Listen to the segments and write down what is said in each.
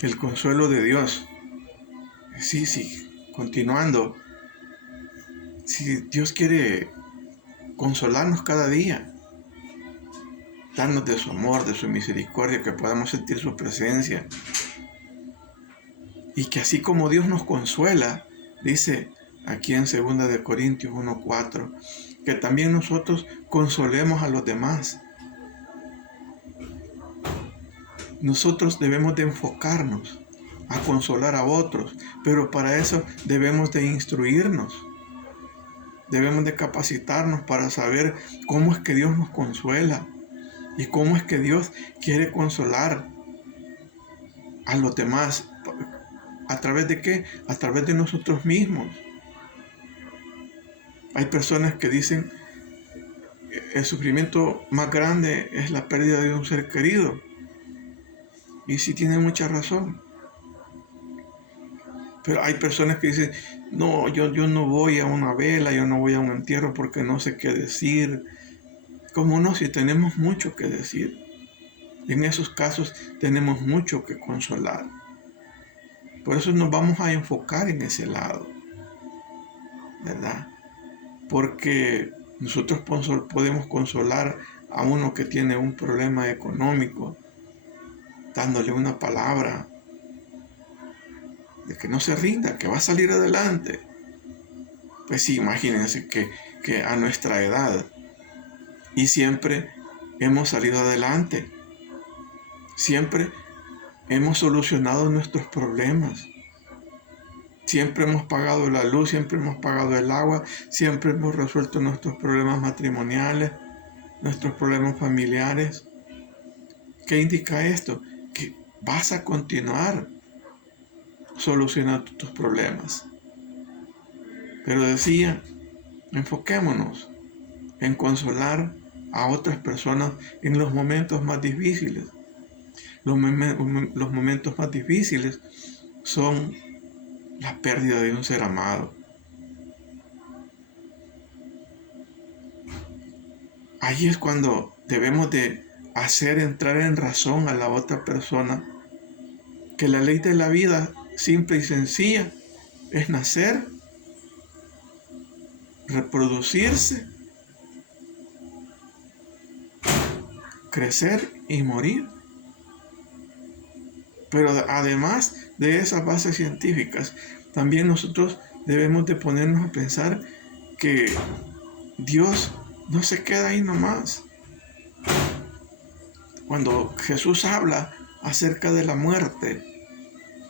el consuelo de Dios. Sí, continuando. Si Dios quiere consolarnos cada día, darnos de su amor, de su misericordia, que podamos sentir su presencia. Y que así como Dios nos consuela, dice aquí en 2 de Corintios 1:4, que también nosotros consolemos a los demás. Nosotros debemos de enfocarnos a consolar a otros, pero para eso debemos de instruirnos. Debemos de capacitarnos para saber cómo es que Dios nos consuela y cómo es que Dios quiere consolar a los demás. ¿A través de qué? A través de nosotros mismos. Hay personas que dicen el sufrimiento más grande es la pérdida de un ser querido. Y sí tienen mucha razón. Pero hay personas que dicen, no, yo no voy a una vela, yo no voy a un entierro porque no sé qué decir. ¿Cómo no? Si tenemos mucho que decir. En esos casos tenemos mucho que consolar. Por eso nos vamos a enfocar en ese lado, ¿verdad? Porque nosotros podemos consolar a uno que tiene un problema económico, dándole una palabra de que no se rinda, que va a salir adelante. Pues sí, imagínense que a nuestra edad y siempre hemos salido adelante, siempre hemos solucionado nuestros problemas, siempre hemos pagado la luz, siempre hemos pagado el agua, siempre hemos resuelto nuestros problemas matrimoniales, nuestros problemas familiares. ¿Qué indica esto? Que vas a continuar solucionando tus problemas. Pero decía, enfoquémonos en consolar a otras personas en los momentos más difíciles. Los momentos más difíciles son la pérdida de un ser amado. Ahí es cuando debemos de hacer entrar en razón a la otra persona que la ley de la vida, simple y sencilla, es nacer, reproducirse, crecer y morir. Pero además de esas bases científicas, también nosotros debemos de ponernos a pensar que Dios no se queda ahí nomás. Cuando Jesús habla acerca de la muerte,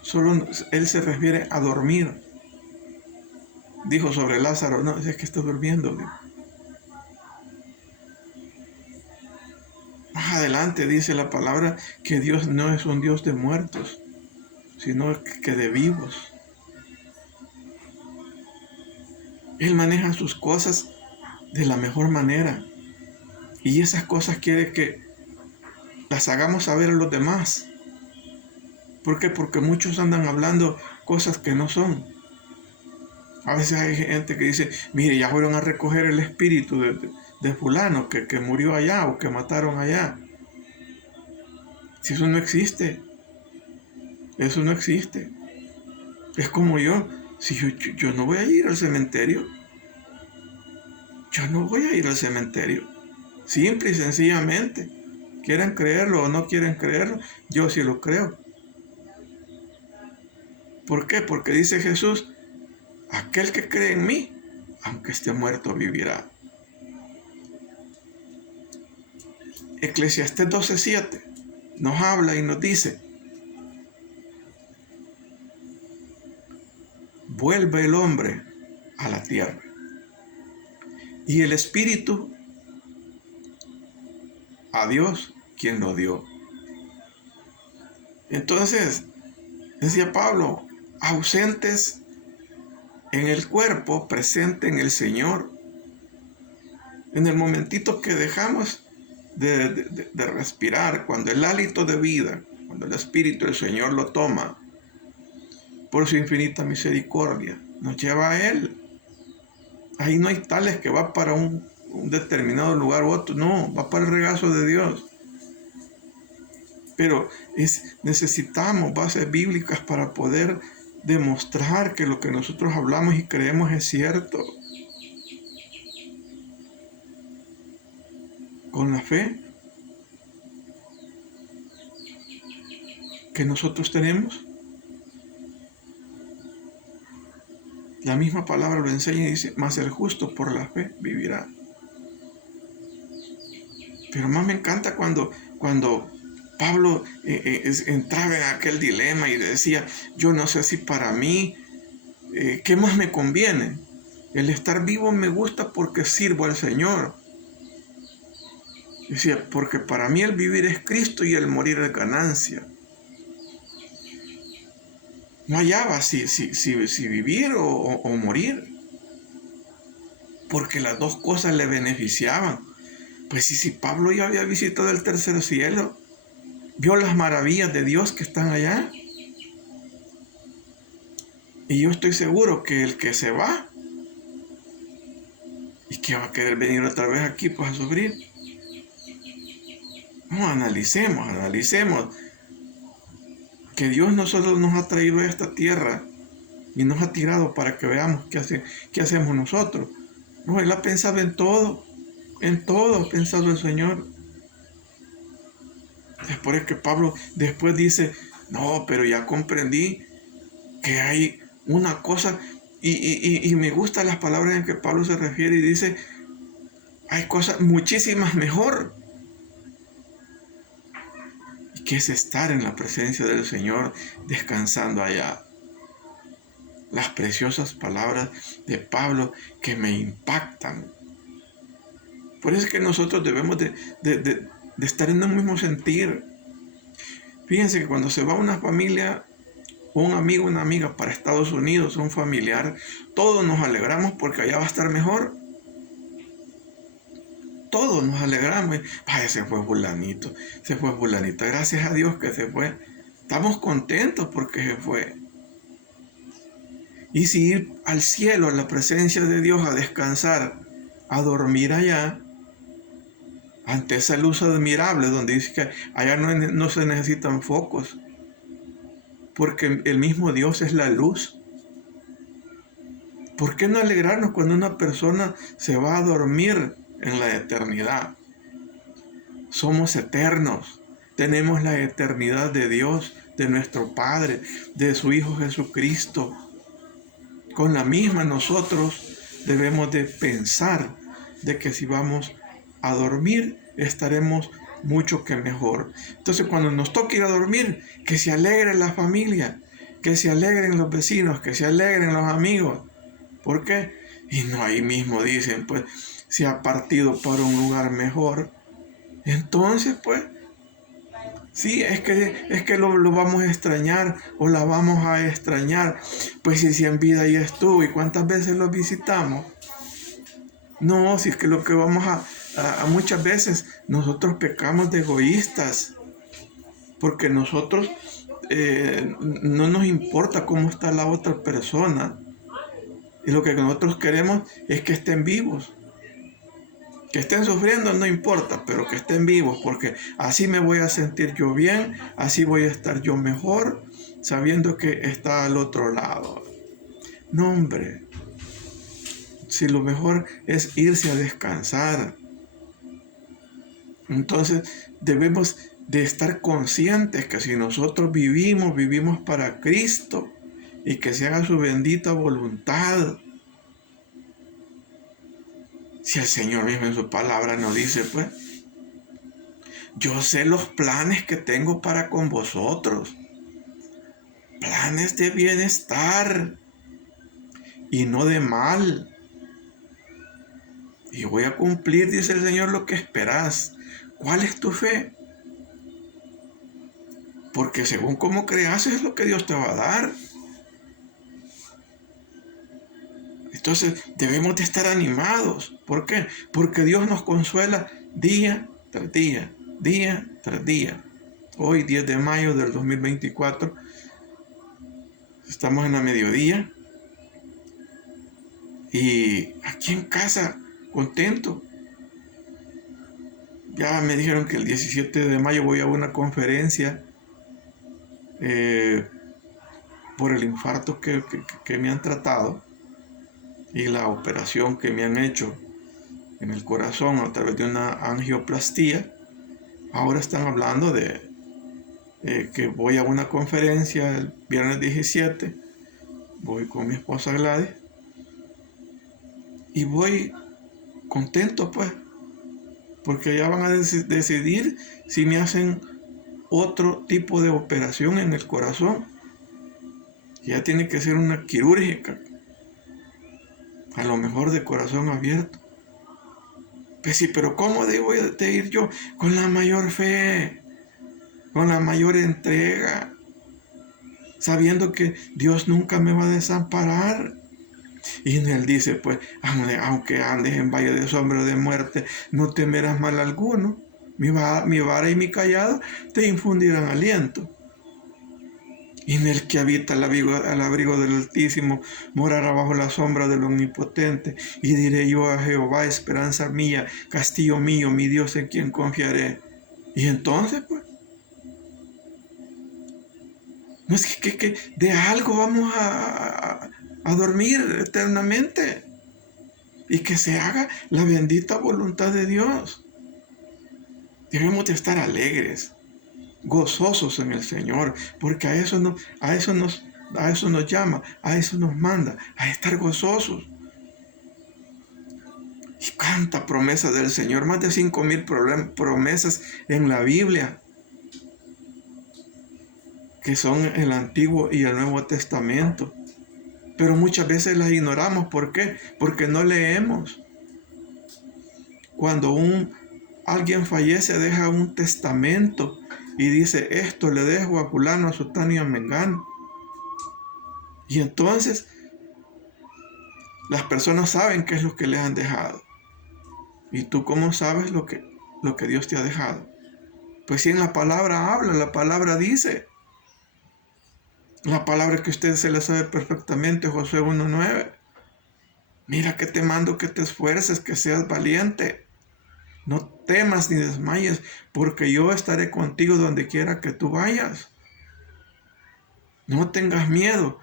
solo Él se refiere a dormir. Dijo sobre Lázaro, no, es que está durmiendo. Más adelante dice la palabra que Dios no es un Dios de muertos, sino que de vivos. Él maneja sus cosas de la mejor manera. Y esas cosas quiere que las hagamos saber a los demás. ¿Por qué? Porque muchos andan hablando cosas que no son. A veces hay gente que dice, mire, ya fueron a recoger el espíritu de fulano que murió allá o que mataron allá. Si eso no existe. Eso no existe. Es como yo. Si yo no voy a ir al cementerio. Yo no voy a ir al cementerio. Simple y sencillamente. Quieran creerlo o no quieren creerlo, yo sí lo creo. ¿Por qué? Porque dice Jesús, aquel que cree en mí, aunque esté muerto, vivirá. Eclesiastés 12:7 nos habla y nos dice, vuelve el hombre a la tierra y el espíritu a Dios quien lo dio. Entonces, decía Pablo, ausentes en el cuerpo, presente en el Señor. En el momentito que dejamos de respirar, cuando el hálito de vida, cuando el Espíritu del Señor lo toma, por su infinita misericordia, nos lleva a Él. Ahí no hay tales que va para un determinado lugar u otro, no, va para el regazo de Dios. Pero necesitamos bases bíblicas para poder demostrar que lo que nosotros hablamos y creemos es cierto. Con la fe que nosotros tenemos, la misma palabra lo enseña y dice, mas el justo por la fe vivirá. Pero más me encanta cuando Pablo entraba en aquel dilema y decía, yo no sé si para mí, ¿qué más me conviene? El estar vivo me gusta porque sirvo al Señor. Decía, porque para mí el vivir es Cristo y el morir es ganancia. No hallaba si vivir o morir, porque las dos cosas le beneficiaban. Pues si Pablo ya había visitado el tercer cielo, vio las maravillas de Dios que están allá. Y yo estoy seguro que el que se va y que va a querer venir otra vez aquí pues a sufrir. No, analicemos que Dios nosotros nos ha traído a esta tierra y nos ha tirado para que veamos qué hacemos nosotros. No, Él ha pensado en todo ha pensado el Señor. Es por eso que Pablo después dice, no, pero ya comprendí que hay una cosa, y me gustan las palabras en que Pablo se refiere y dice, hay cosas muchísimas mejor, y que es estar en la presencia del Señor, descansando allá. Las preciosas palabras de Pablo que me impactan. Por eso es que nosotros debemos de estar en un mismo sentir. Fíjense que cuando se va una familia, un amigo, una amiga para Estados Unidos, un familiar, todos nos alegramos porque allá va a estar mejor. Todos nos alegramos. Vaya, se fue fulanito, gracias a Dios que se fue. Estamos contentos porque se fue. Y si ir al cielo, a la presencia de Dios, a descansar, a dormir allá, ante esa luz admirable, donde dice que allá no se necesitan focos, porque el mismo Dios es la luz. ¿Por qué no alegrarnos cuando una persona se va a dormir en la eternidad? Somos eternos, tenemos la eternidad de Dios, de nuestro Padre, de su Hijo Jesucristo. Con la misma nosotros debemos de pensar de que si vamos a dormir estaremos mucho que mejor. Entonces cuando nos toque ir a dormir, que se alegre la familia, que se alegren los vecinos, que se alegren los amigos. ¿Por qué? Y no, ahí mismo dicen, pues, se ha partido para un lugar mejor. Entonces, pues, sí, es que lo vamos a extrañar o la vamos a extrañar. Pues si en vida ya estuvo, ¿y cuántas veces lo visitamos? No, si es que lo que vamos a muchas veces nosotros pecamos de egoístas, porque nosotros no nos importa cómo está la otra persona, y lo que nosotros queremos es que estén vivos. Que estén sufriendo no importa, pero que estén vivos, porque así me voy a sentir yo bien, así voy a estar yo mejor, sabiendo que está al otro lado. No, hombre, si lo mejor es irse a descansar, entonces debemos de estar conscientes que si nosotros vivimos para Cristo y que se haga su bendita voluntad. Si el Señor mismo en su palabra nos dice, pues, yo sé los planes que tengo para con vosotros, planes de bienestar y no de mal. Y voy a cumplir, dice el Señor, lo que esperas. ¿Cuál es tu fe? Porque según cómo creas es lo que Dios te va a dar. Entonces debemos de estar animados. ¿Por qué? Porque Dios nos consuela día tras día, día tras día. Hoy, 10 de mayo del 2024, estamos en la mediodía. Y aquí en casa, contento. Ya me dijeron que el 17 de mayo voy a una conferencia por el infarto que me han tratado y la operación que me han hecho en el corazón a través de una angioplastía. Ahora están hablando de que voy a una conferencia el viernes 17, voy con mi esposa Gladys y voy contento pues, porque ya van a decidir si me hacen otro tipo de operación en el corazón. Ya tiene que ser una quirúrgica, a lo mejor de corazón abierto. Pues sí, pero ¿cómo debo de ir yo? Con la mayor fe, con la mayor entrega, sabiendo que Dios nunca me va a desamparar. Y él dice, pues, aunque andes en valle de sombra de muerte, no temerás mal alguno. Mi vara y mi callado te infundirán aliento. Y en el que habita al abrigo del Altísimo morará bajo la sombra del Omnipotente. Y diré yo a Jehová, esperanza mía, castillo mío, mi Dios en quien confiaré. Y entonces, pues, no es que de algo vamos a dormir eternamente. Y que se haga la bendita voluntad de Dios. Debemos de estar alegres, gozosos en el Señor, porque a eso nos llama, a eso nos manda, a estar gozosos. Y canta promesa del Señor, más de 5,000 promesas en la Biblia, que son el Antiguo y el Nuevo Testamento. Pero muchas veces las ignoramos. ¿Por qué? Porque no leemos. Cuando alguien fallece, deja un testamento y dice, esto le dejo a fulano, a sutano y a mengano. Y entonces las personas saben qué es lo que les han dejado. ¿Y tú cómo sabes lo que Dios te ha dejado? Pues si en la palabra habla, la palabra dice. La palabra que usted se la sabe perfectamente, Josué 1:9. Mira que te mando que te esfuerces, que seas valiente. No temas ni desmayes, porque yo estaré contigo donde quiera que tú vayas. No tengas miedo.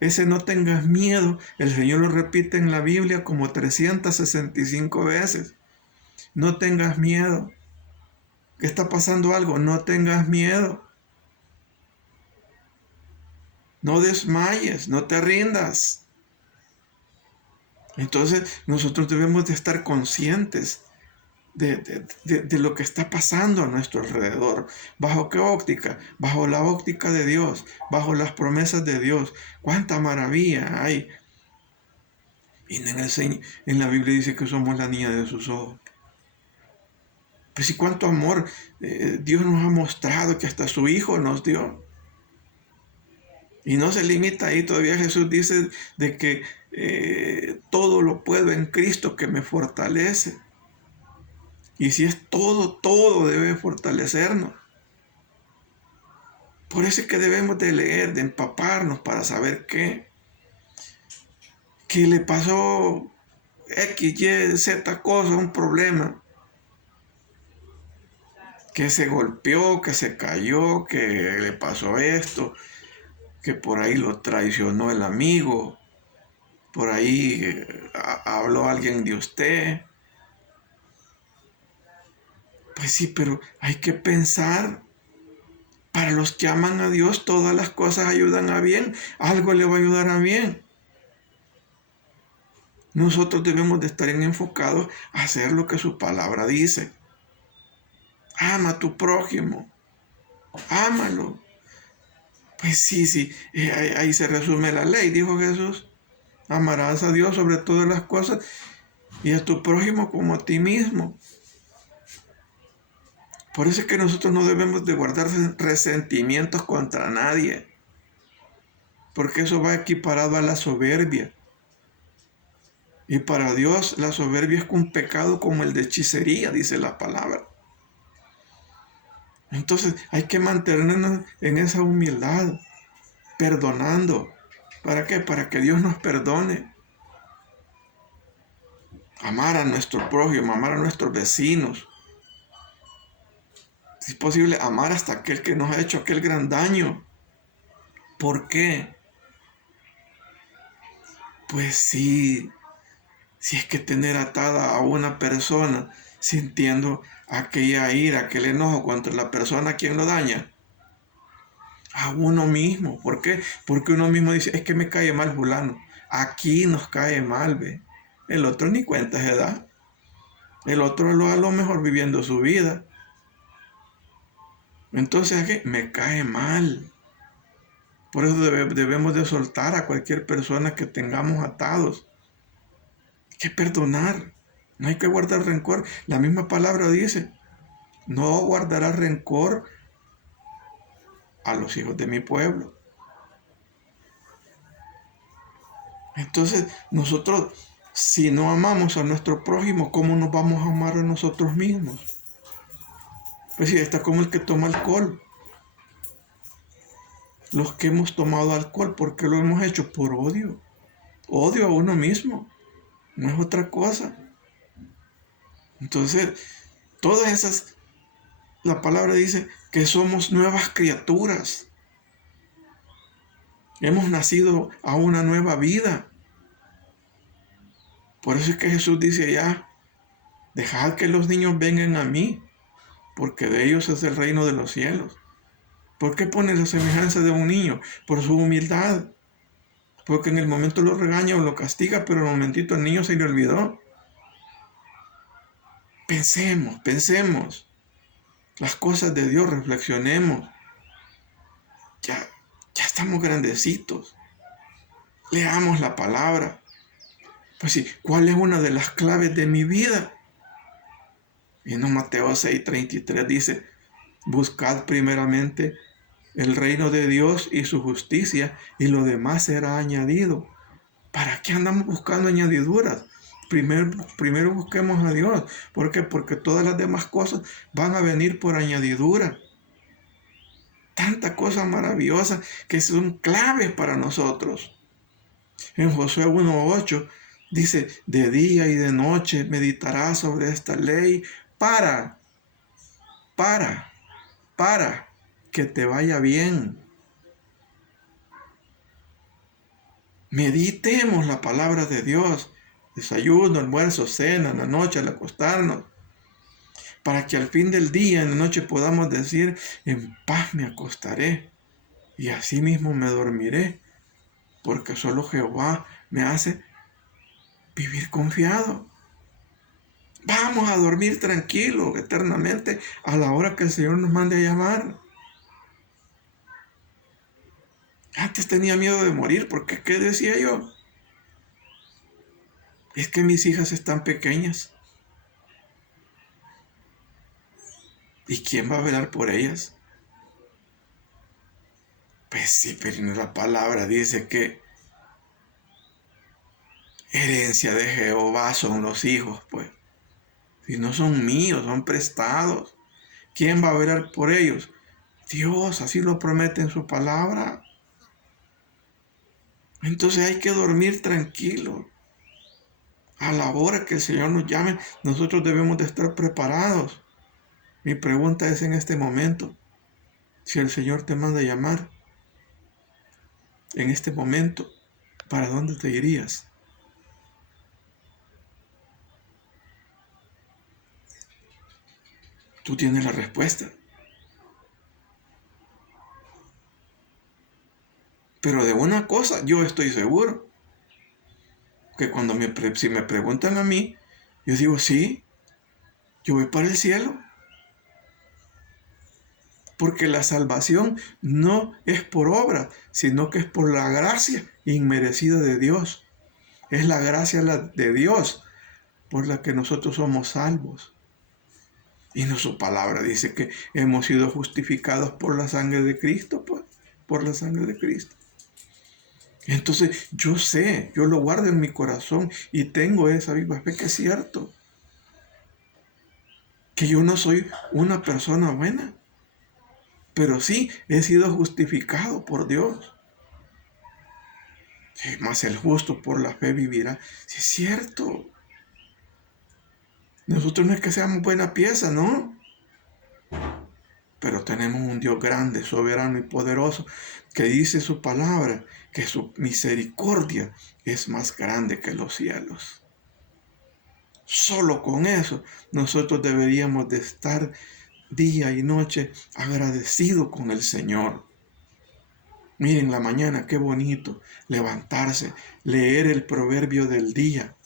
Ese no tengas miedo, el Señor lo repite en la Biblia como 365 veces. No tengas miedo. ¿Qué está pasando algo? No tengas miedo. No desmayes, no te rindas. Entonces nosotros debemos de estar conscientes de lo que está pasando a nuestro alrededor. ¿Bajo qué óptica? Bajo la óptica de Dios, bajo las promesas de Dios. ¡Cuánta maravilla hay! Y en la Biblia dice que somos la niña de sus ojos. Pues y cuánto amor Dios nos ha mostrado, que hasta su Hijo nos dio. Y no se limita ahí, todavía Jesús dice de que todo lo puedo en Cristo que me fortalece. Y si es todo, todo debe fortalecernos. Por eso es que debemos de leer, de empaparnos para saber qué le pasó X, Y, Z cosa, un problema. Que se golpeó, que se cayó, que le pasó esto, que por ahí lo traicionó el amigo, por ahí habló alguien de usted. Pues sí, pero hay que pensar. Para los que aman a Dios, todas las cosas ayudan a bien. Algo le va a ayudar a bien. Nosotros debemos de estar enfocados a hacer lo que su palabra dice. Ama a tu prójimo. Ámalo. Pues sí, ahí se resume la ley, dijo Jesús. Amarás a Dios sobre todas las cosas y a tu prójimo como a ti mismo. Por eso es que nosotros no debemos de guardar resentimientos contra nadie, porque eso va equiparado a la soberbia. Y para Dios la soberbia es un pecado como el de hechicería, dice la palabra. Entonces hay que mantenernos en esa humildad, perdonando. ¿Para qué? Para que Dios nos perdone. Amar a nuestro prójimo, amar a nuestros vecinos. Si es posible, amar hasta aquel que nos ha hecho aquel gran daño. ¿Por qué? Pues sí, si es que tener atada a una persona sintiendo aquella ira, aquel enojo contra la persona a quien lo daña, a uno mismo. ¿Por qué? Porque uno mismo dice, es que me cae mal fulano. Aquí nos cae mal, ve. El otro ni cuenta se da. El otro a lo mejor viviendo su vida. Entonces, ¿qué? Me cae mal. Por eso debemos de soltar a cualquier persona que tengamos atados. Hay que perdonar. No hay que guardar rencor. La misma palabra dice, no guardarás rencor a los hijos de mi pueblo. Entonces, nosotros, si no amamos a nuestro prójimo, ¿cómo nos vamos a amar a nosotros mismos? Pues sí, está como el que toma alcohol. Los que hemos tomado alcohol, ¿por qué lo hemos hecho? Por odio. Odio a uno mismo. No es otra cosa. Entonces, todas esas, la palabra dice que somos nuevas criaturas. Hemos nacido a una nueva vida. Por eso es que Jesús dice allá, dejad que los niños vengan a mí, porque de ellos es el reino de los cielos. ¿Por qué pone la semejanza de un niño? Por su humildad. Porque en el momento lo regaña o lo castiga, pero en el momentito el niño se le olvidó. Pensemos las cosas de Dios, reflexionemos. Ya estamos grandecitos. Leamos la palabra. Pues sí, ¿cuál es una de las claves de mi vida? Y en Mateo 6:33 dice, buscad primeramente el reino de Dios y su justicia, y lo demás será añadido. ¿Para qué andamos buscando añadiduras? Primero busquemos a Dios. ¿Por qué? Porque todas las demás cosas van a venir por añadidura. Tanta cosa maravillosa que son claves para nosotros. En Josué 1:8 dice, de día y de noche meditarás sobre esta ley para que te vaya bien. Meditemos la palabra de Dios. Desayuno, almuerzo, cena, en la noche al acostarnos. Para que al fin del día, en la noche, podamos decir, en paz me acostaré y así mismo me dormiré. Porque solo Jehová me hace vivir confiado. Vamos a dormir tranquilos eternamente a la hora que el Señor nos mande a llamar. Antes tenía miedo de morir porque, ¿qué decía yo? Es que mis hijas están pequeñas. ¿Y quién va a velar por ellas? Pues sí, pero en la palabra dice que herencia de Jehová son los hijos, pues. Si no son míos, son prestados. ¿Quién va a velar por ellos? Dios, así lo promete en su palabra. Entonces hay que dormir tranquilo. A la hora que el Señor nos llame, nosotros debemos de estar preparados. Mi pregunta es en este momento, si el Señor te manda a llamar, en este momento, ¿para dónde te irías? Tú tienes la respuesta. Pero de una cosa yo estoy seguro, que cuando si me preguntan a mí, yo digo, sí, yo voy para el cielo. Porque la salvación no es por obra, sino que es por la gracia inmerecida de Dios. Es la gracia de Dios por la que nosotros somos salvos. Y no, su palabra dice que hemos sido justificados por la sangre de Cristo, pues, por la sangre de Cristo. Entonces yo sé, yo lo guardo en mi corazón y tengo esa viva fe que es cierto. Que yo no soy una persona buena, pero sí he sido justificado por Dios. Sí, más el justo por la fe vivirá. Sí, es cierto. Nosotros no es que seamos buena pieza, ¿no? Pero tenemos un Dios grande, soberano y poderoso, que dice su palabra, que su misericordia es más grande que los cielos. Solo con eso nosotros deberíamos de estar día y noche agradecidos con el Señor. Miren la mañana, qué bonito levantarse, leer el proverbio del día.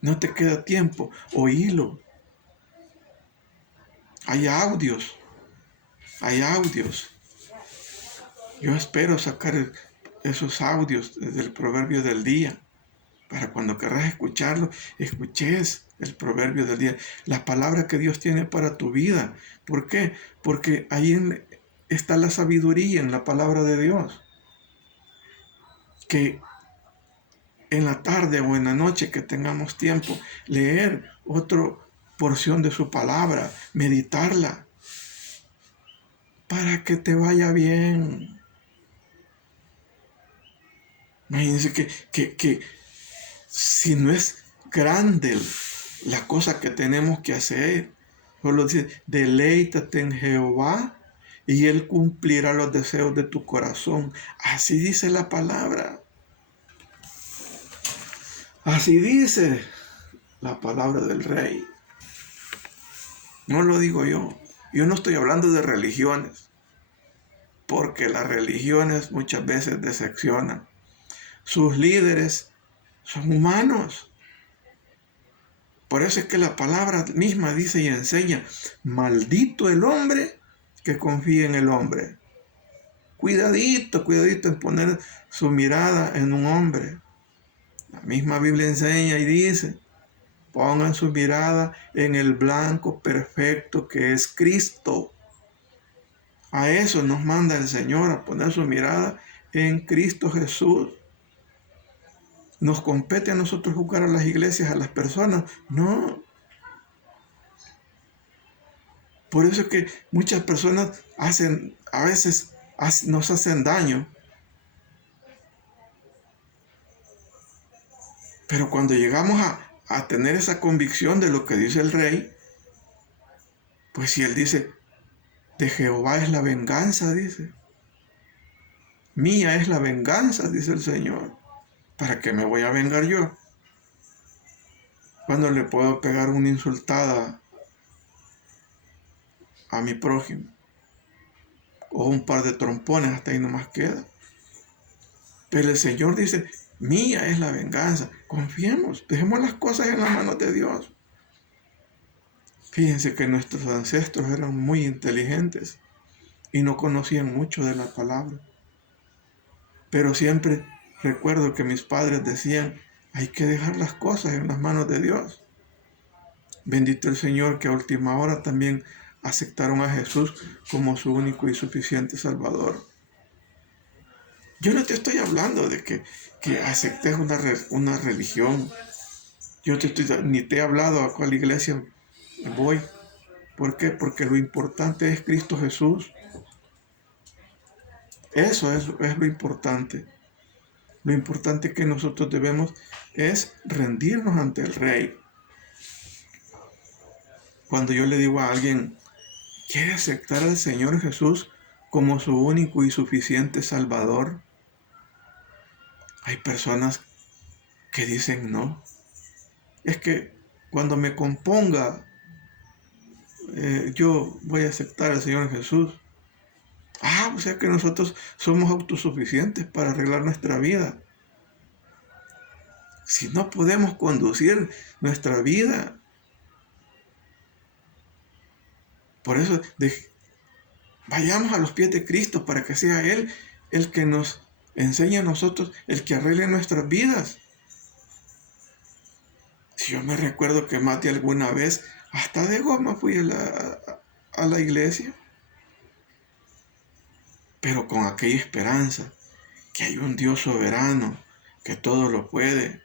No te queda tiempo, oílo. Hay audios. Yo espero sacar esos audios del proverbio del día, para cuando querrás escucharlo, escuches el proverbio del día, la palabra que Dios tiene para tu vida. ¿Por qué? Porque ahí está la sabiduría en la palabra de Dios. Que en la tarde o en la noche que tengamos tiempo, leer otra porción de su palabra, meditarla, para que te vaya bien. Imagínense que si no es grande la cosa que tenemos que hacer, solo dice, deleítate en Jehová y Él cumplirá los deseos de tu corazón. Así dice la palabra. Así dice la palabra del Rey. No lo digo yo. Yo no estoy hablando de religiones, porque las religiones muchas veces decepcionan. Sus líderes son humanos. Por eso es que la palabra misma dice y enseña, maldito el hombre que confía en el hombre. Cuidadito en poner su mirada en un hombre. La misma Biblia enseña y dice, pongan su mirada en el blanco perfecto que es Cristo. A eso nos manda el Señor, a poner su mirada en Cristo Jesús. ¿Nos compete a nosotros juzgar a las iglesias, a las personas? No. Por eso es que muchas personas a veces nos hacen daño. Pero cuando llegamos a tener esa convicción de lo que dice el Rey, pues si Él dice, de Jehová es la venganza, dice. Mía es la venganza, dice el Señor. ¿Para qué me voy a vengar yo? Cuando le puedo pegar una insultada a mi prójimo, o un par de trompones, hasta ahí nomás queda. Pero el Señor dice, mía es la venganza. Confiemos, dejemos las cosas en las manos de Dios. Fíjense que nuestros ancestros eran muy inteligentes y no conocían mucho de la palabra. Pero siempre recuerdo que mis padres decían, hay que dejar las cosas en las manos de Dios. Bendito el Señor que a última hora también aceptaron a Jesús como su único y suficiente Salvador. Yo no te estoy hablando de que aceptes una religión. Yo ni te he hablado a cuál iglesia voy. ¿Por qué? Porque lo importante es Cristo Jesús. Eso es lo importante. Lo importante que nosotros debemos es rendirnos ante el Rey. Cuando yo le digo a alguien, ¿quiere aceptar al Señor Jesús como su único y suficiente Salvador? Hay personas que dicen no. Es que cuando me componga, yo voy a aceptar al Señor Jesús. O sea que nosotros somos autosuficientes para arreglar nuestra vida. Si no podemos conducir nuestra vida, por eso vayamos a los pies de Cristo para que sea Él el que nos enseñe a nosotros, el que arregle nuestras vidas. Si yo me recuerdo que más de alguna vez, hasta de goma fui a la iglesia, pero con aquella esperanza que hay un Dios soberano que todo lo puede.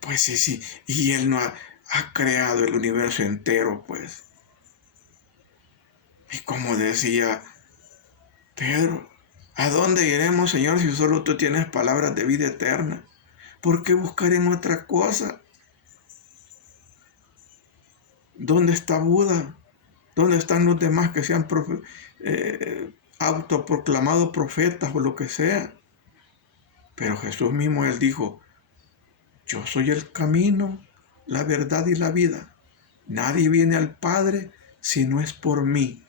Pues sí, y Él no ha creado el universo entero, pues. Y como decía Pedro, ¿a dónde iremos, Señor, si solo tú tienes palabras de vida eterna? ¿Por qué buscaremos otra cosa? ¿Dónde está Buda? ¿Dónde están los demás que se han autoproclamados profetas o lo que sea? Pero Jesús mismo, Él dijo, yo soy el camino, la verdad y la vida. Nadie viene al Padre si no es por mí.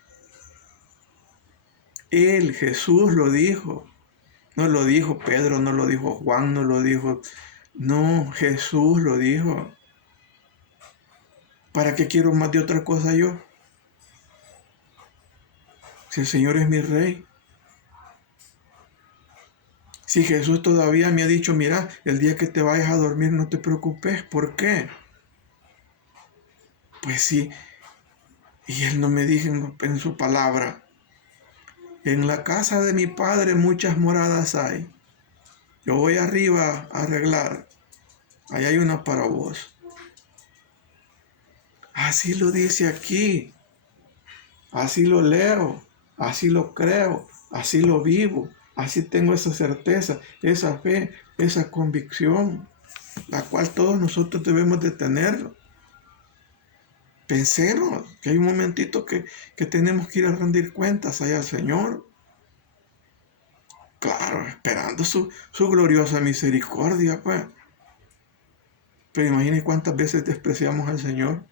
Él, Jesús, lo dijo. No lo dijo Pedro, no lo dijo Juan, no lo dijo... No, Jesús lo dijo. ¿Para qué quiero más de otra cosa yo? Si el Señor es mi Rey. Si Jesús todavía me ha dicho, mira, el día que te vayas a dormir no te preocupes. ¿Por qué? Pues sí. Y Él no me dijo en su palabra, en la casa de mi Padre muchas moradas hay. Yo voy arriba a arreglar. Ahí hay una para vos. Así lo dice aquí. Así lo leo. Así lo creo. Así lo vivo. Así tengo esa certeza, esa fe, esa convicción, la cual todos nosotros debemos de tener. Pensemos que hay un momentito que tenemos que ir a rendir cuentas allá al Señor. Claro, esperando su gloriosa misericordia, pues. Pero imagine cuántas veces despreciamos al Señor.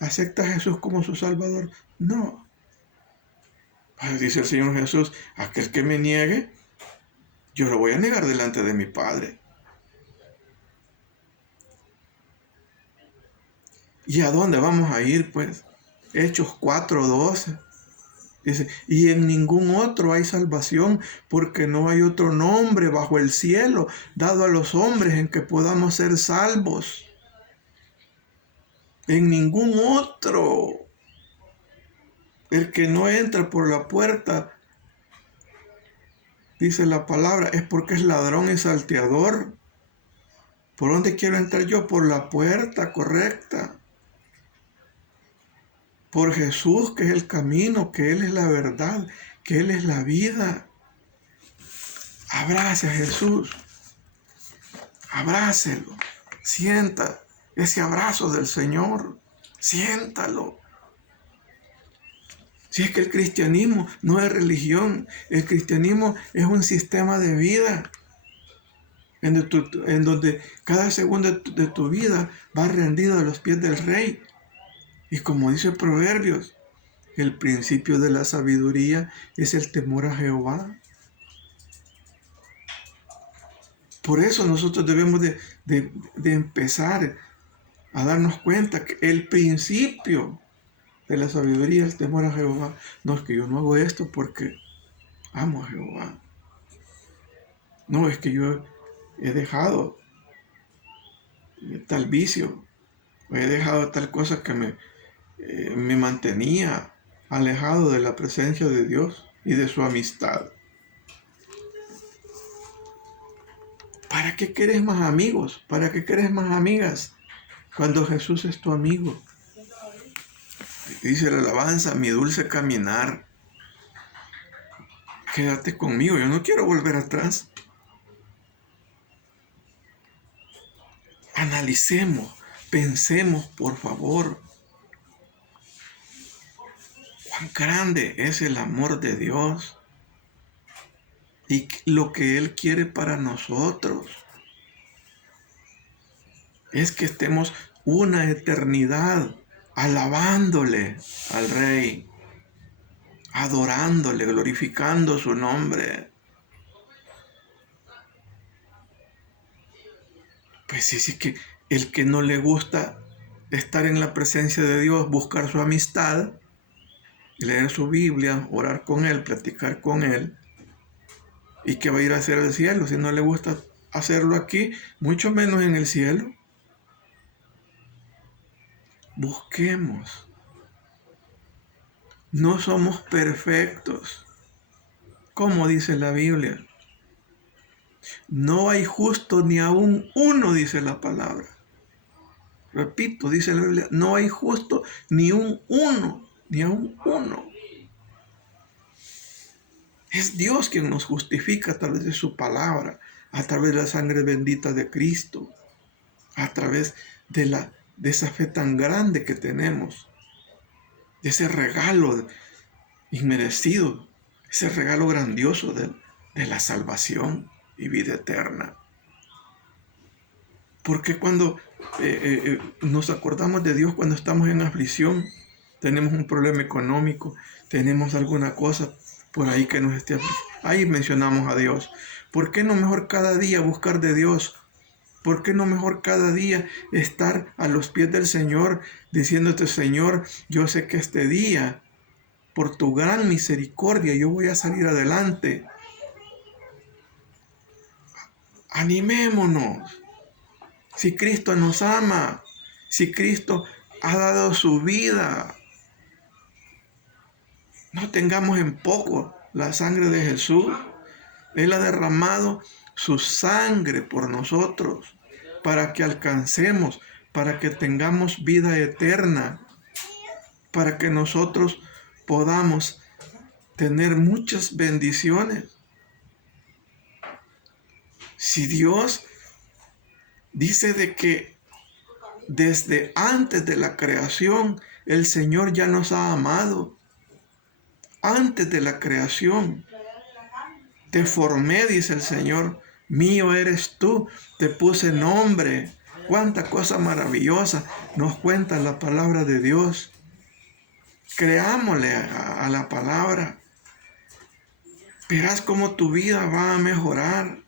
¿Acepta a Jesús como su Salvador? No. Pues dice el Señor Jesús, aquel que me niegue, yo lo voy a negar delante de mi Padre. ¿Y a dónde vamos a ir, pues? Hechos 4:12. Dice, y en ningún otro hay salvación, porque no hay otro nombre bajo el cielo dado a los hombres en que podamos ser salvos. En ningún otro. El que no entra por la puerta, dice la palabra, es porque es ladrón y salteador. ¿Por dónde quiero entrar yo? Por la puerta correcta. Por Jesús, que es el camino, que Él es la verdad, que Él es la vida. Abrace a Jesús. Abrácelo. Sienta ese abrazo del Señor. Siéntalo. Si es que el cristianismo no es religión, el cristianismo es un sistema de vida en donde cada segundo de tu vida va rendido a los pies del Rey. Y como dice Proverbios, el principio de la sabiduría es el temor a Jehová. Por eso nosotros debemos de empezar a darnos cuenta que el principio de la sabiduría es el temor a Jehová. No es que yo no hago esto porque amo a Jehová. No, es que yo he dejado tal vicio, o he dejado tal cosa que me mantenía alejado de la presencia de Dios y de su amistad. ¿Para qué querés más amigos? ¿Para qué querés más amigas cuando Jesús es tu amigo? Dice la alabanza, mi dulce caminar. Quédate conmigo, yo no quiero volver atrás. Analicemos, pensemos, por favor. Cuán grande es el amor de Dios y lo que Él quiere para nosotros. Es que estemos una eternidad alabándole al Rey, adorándole, glorificando su nombre. Pues sí que el que no le gusta estar en la presencia de Dios, buscar su amistad, leer su Biblia, orar con Él, platicar con Él, ¿y qué va a ir a hacer al cielo? Si no le gusta hacerlo aquí, mucho menos en el cielo. Busquemos. No somos perfectos. Como dice la Biblia. No hay justo ni aún uno, dice la palabra. Repito, dice la Biblia, no hay justo ni un uno, ni aún uno. Es Dios quien nos justifica a través de su palabra, a través de la sangre bendita de Cristo, a través de esa fe tan grande que tenemos. de ese regalo inmerecido, ese regalo grandioso de la salvación y vida eterna. Porque cuando nos acordamos de Dios cuando estamos en aflicción, tenemos un problema económico, tenemos alguna cosa por ahí que nos esté afligiendo, ahí mencionamos a Dios. ¿Por qué no mejor cada día buscar de Dios? ¿Por qué no mejor cada día estar a los pies del Señor diciéndote, Señor, yo sé que este día, por tu gran misericordia, yo voy a salir adelante? Animémonos. Si Cristo nos ama, si Cristo ha dado su vida, no tengamos en poco la sangre de Jesús. Él ha derramado su sangre por nosotros para que alcancemos, para que tengamos vida eterna, para que nosotros podamos tener muchas bendiciones. Si Dios dice de que desde antes de la creación el Señor ya nos ha amado, antes de la creación te formé, dice el Señor, mío eres tú, te puse nombre. Cuánta cosa maravillosa nos cuenta la palabra de Dios. Creámosle a la palabra. Verás cómo tu vida va a mejorar.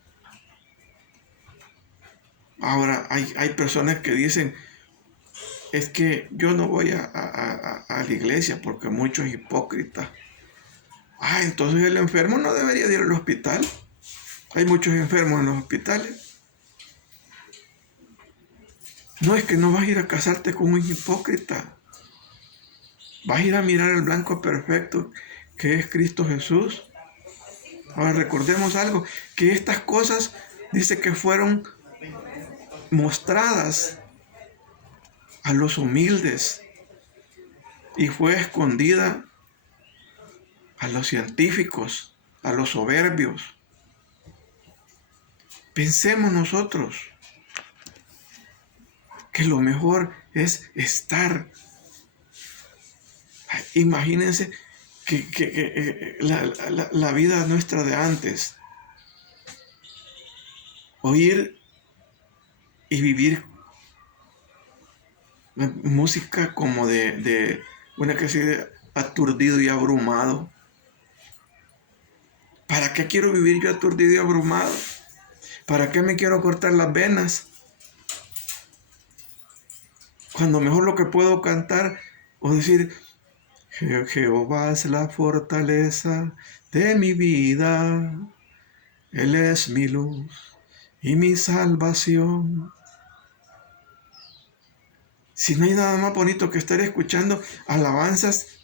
Ahora, hay personas que dicen, es que yo no voy a la iglesia porque muchos hipócritas. Entonces el enfermo no debería de ir al hospital. Hay muchos enfermos en los hospitales. No, es que no vas a ir a casarte con un hipócrita. Vas a ir a mirar el blanco perfecto que es Cristo Jesús. Ahora recordemos algo, que estas cosas dice que fueron mostradas a los humildes y fue escondida a los científicos, a los soberbios. Pensemos nosotros que lo mejor es estar. Imagínense que la vida nuestra de antes, oír y vivir música como de una que se aturdido y abrumado. ¿Para qué quiero vivir yo aturdido y abrumado? ¿Para qué me quiero cortar las venas? Cuando mejor lo que puedo cantar o decir, Jehová es la fortaleza de mi vida, Él es mi luz y mi salvación. Si no hay nada más bonito que estar escuchando alabanzas